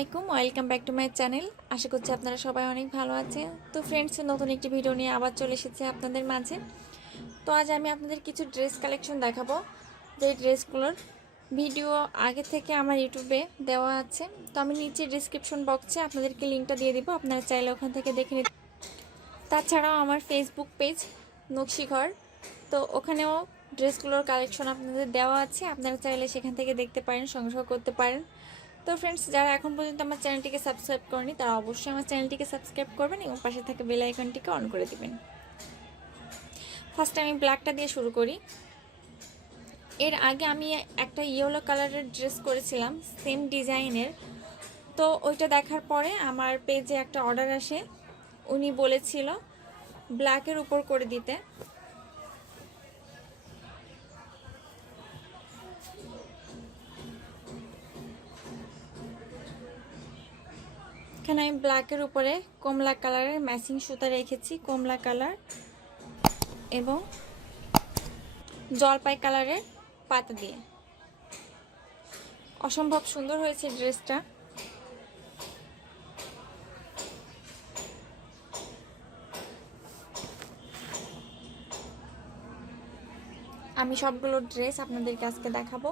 আলাইকুম, welcome back to my channel. আশা করছি আপনারা সবাই অনেক ভালো আছেন। তো ফ্রেন্ডস, নতুন একটি ভিডিও নিয়ে আবার চলে এসেছি আপনাদের মাঝে। তো আজ আমি আপনাদের কিছু ড্রেস কালেকশন দেখাবো, যে ড্রেসগুলোর ভিডিও আগে থেকে আমার ইউটিউবে দেওয়া আছে। তো আমি নিচে ডিসক্রিপশন বক্সে আপনাদেরকে লিঙ্কটা দিয়ে দিব, আপনারা চাইলে ওখান থেকে দেখে নিতে। তাছাড়াও আমার ফেসবুক পেজ নকশি ঘর, তো ওখানেও ড্রেসগুলোর কালেকশন আপনাদের দেওয়া আছে, আপনারা চাইলে সেখান থেকে দেখতে পারেন, সংগ্রহ করতে পারেন। তো ফ্রেন্ডস, যারা এখন পর্যন্ত আমার চ্যানেলটিকে সাবস্ক্রাইব করেনি তারা অবশ্যই আমার চ্যানেলটিকে সাবস্ক্রাইব করবেন এবং পাশে থাকা বেল আইকনটিকে অন করে দিবেন। ফার্স্ট আমি ব্ল্যাকটা দিয়ে শুরু করি। এর আগে আমি একটা ইয়েলো কালারের ড্রেস করেছিলাম সেম ডিজাইনের। তো ওইটা দেখার পরে আমার পেজে একটা অর্ডার আসে, উনি বলেছিল ব্ল্যাকের উপর করে দিতে। এখানে আমি ব্ল্যাকের উপরে কমলা কালারের ম্যাচিং সুতা রেখেছি, কমলা কালার এবং জলপাই কালারের পাতা দিয়ে। অসম্ভব সুন্দর হয়েছে ড্রেসটা। আমি সবগুলো ড্রেস আপনাদেরকে আজকে দেখাবো।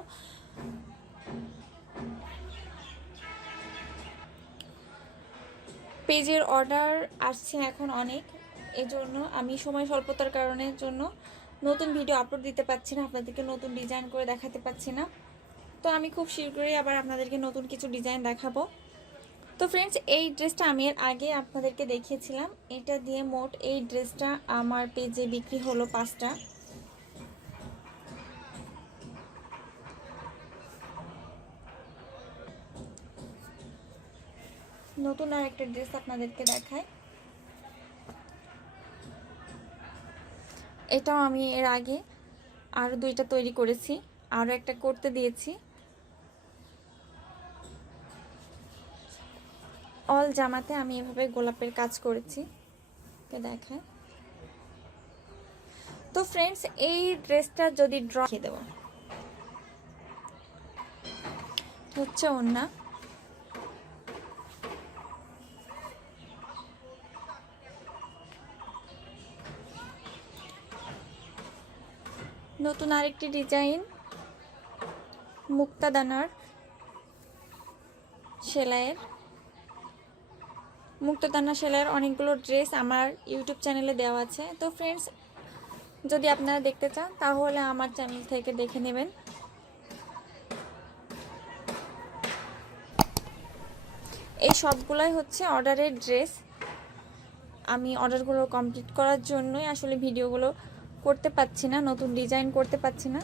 পেজের অর্ডার আসছে এখন অনেক, এজন্য আমি সময় স্বল্পতার কারণের জন্য নতুন ভিডিও আপলোড দিতে পারছি না, আপনাদেরকে নতুন ডিজাইন করে দেখাতে পারছি না। তো আমি খুব শীঘ্রই আবার আপনাদেরকে নতুন কিছু ডিজাইন দেখাবো। তো ফ্রেন্ডস, এই ড্রেসটা আমি এর আগে আপনাদেরকে দেখিয়েছিলাম। এটা দিয়ে মোট এই ড্রেসটা আমার পেজে বিক্রি হলো 5টা। নতুন আর একটা ড্রেস আপনাদেরকে দেখাই। এটাও আমি এর আগে আরও 2টা তৈরি করেছি, আরও একটা করতে দিয়েছি। অল জামাতে আমি এভাবে গোলাপের কাজ করেছি, দেখায়। তো ফ্রেন্ডস, এই ড্রেসটা যদি ড্র করে দেব হচ্ছে ওন্না। নতুন আরেকটি ডিজাইন, মুক্তাদানার সেলাইয়ের। মুক্তাদানা সেলাইয়ের অনেকগুলো ড্রেস আমার ইউটিউব চ্যানেলে দেওয়া আছে। তো ফ্রেন্ডস, যদি আপনারা দেখতে চান তাহলে আমার চ্যানেল থেকে দেখে নেবেন। এই সবগুলাই হচ্ছে অর্ডারের ড্রেস। আমি অর্ডারগুলো কমপ্লিট করার জন্যই আসলে ভিডিওগুলো করতে পারছি না, নতুন ডিজাইন করতে পারছি না।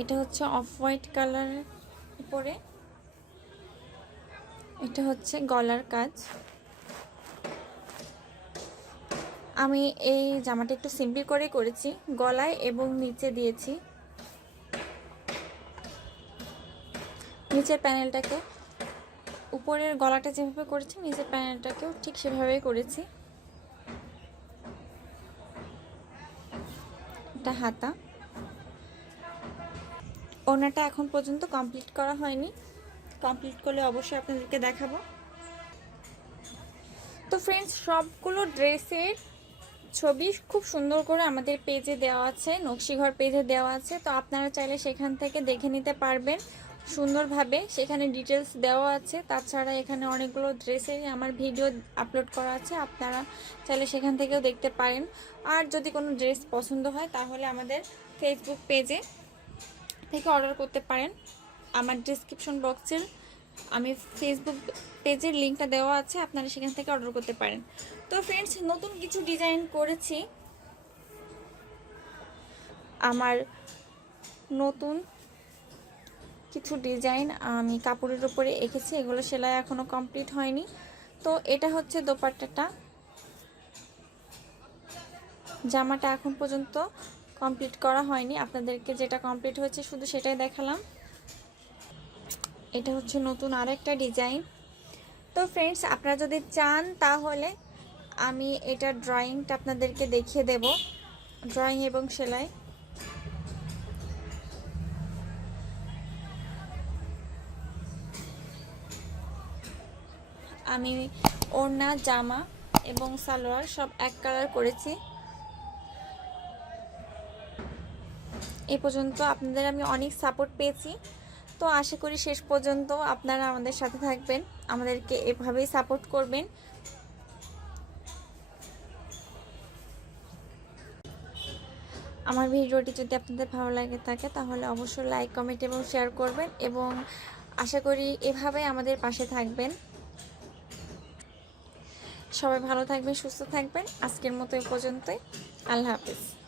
এটা হচ্ছে অফ হোয়াইট কালারের উপরে, এটা হচ্ছে গলার কাজ। আমি এই জামাটা একটু সিম্পল করে করেছি, গলায় এবং নিচে দিয়েছি। নিচের প্যানেলটাকে, উপরের গলাটা যেভাবে করেছি নিচের প্যানেলটাকেও ঠিক সেভাবেই করেছি। এটা হাতা। ওড়নাটা এখন পর্যন্ত কমপ্লিট করা হয়নি, কমপ্লিট করলে অবশ্যই আপনাদেরকে দেখাবো। তো ফ্রেন্ডস, সবগুলো ড্রেসের ছবি খুব সুন্দর করে আমাদের পেজে দেওয়া আছে, নকশিঘর পেজে দেওয়া আছে। তো আপনারা চাইলে সেখান থেকে দেখে নিতে পারবেন সুন্দরভাবে, সেখানে ডিটেলস দেওয়া আছে। তাছাড়া এখানে অনেকগুলো ড্রেসের আমার ভিডিও আপলোড করা আছে, আপনারা চাইলে সেখান থেকেও দেখতে পারেন। আর যদি কোনো ড্রেস পছন্দ হয় তাহলে আমাদের ফেসবুক পেজে থেকে অর্ডার করতে পারেন। আমার ডিসক্রিপশন বক্সের আমি ফেসবুক পেজের লিঙ্কটা দেওয়া আছে, আপনারা সেখান থেকে অর্ডার করতে পারেন। তো ফ্রেন্ডস, নতুন কিছু ডিজাইন করেছি। আমার নতুন কিছু ডিজাইন আমি কাপড়ের উপরে এঁকেছি, এগুলো সেলাই এখনো কমপ্লিট হয়নি। তো এটা হচ্ছে দোপাট্টাটা, জামাটা এখন পর্যন্ত কমপ্লিট করা হয়নি, আপনাদেরকে যেটা কমপ্লিট হয়েছে শুধু সেটাই দেখালাম। এটা হচ্ছে নতুন আরেকটা ডিজাইন। তো ফ্রেন্ডস, আপনারা যদি চান তাহলে আমি এটা ড্রয়িংটা আপনাদেরকে দেখিয়ে দেব, ড্রয়িং এবং সেলাই। আমি ওড়না, জামা এবং সালোয়ার সব এক কালার করেছি। এ পর্যন্ত আপনাদের আমি অনেক সাপোর্ট পেয়েছি। তো আশা করি শেষ পর্যন্ত আপনারা আমাদের সাথে থাকবেন, আমাদেরকে এভাবেই সাপোর্ট করবেন। আমার ভিডিওটি যদি আপনাদের ভালো লাগে থাকে তাহলে অবশ্যই লাইক, কমেন্ট এবং শেয়ার করবেন এবং আশা করি এভাবে আমাদের পাশে থাকবেন। সবাই ভালো থাকবেন, সুস্থ থাকবেন। আজকের মতো এ পর্যন্তই। আল্লাহ হাফেজ।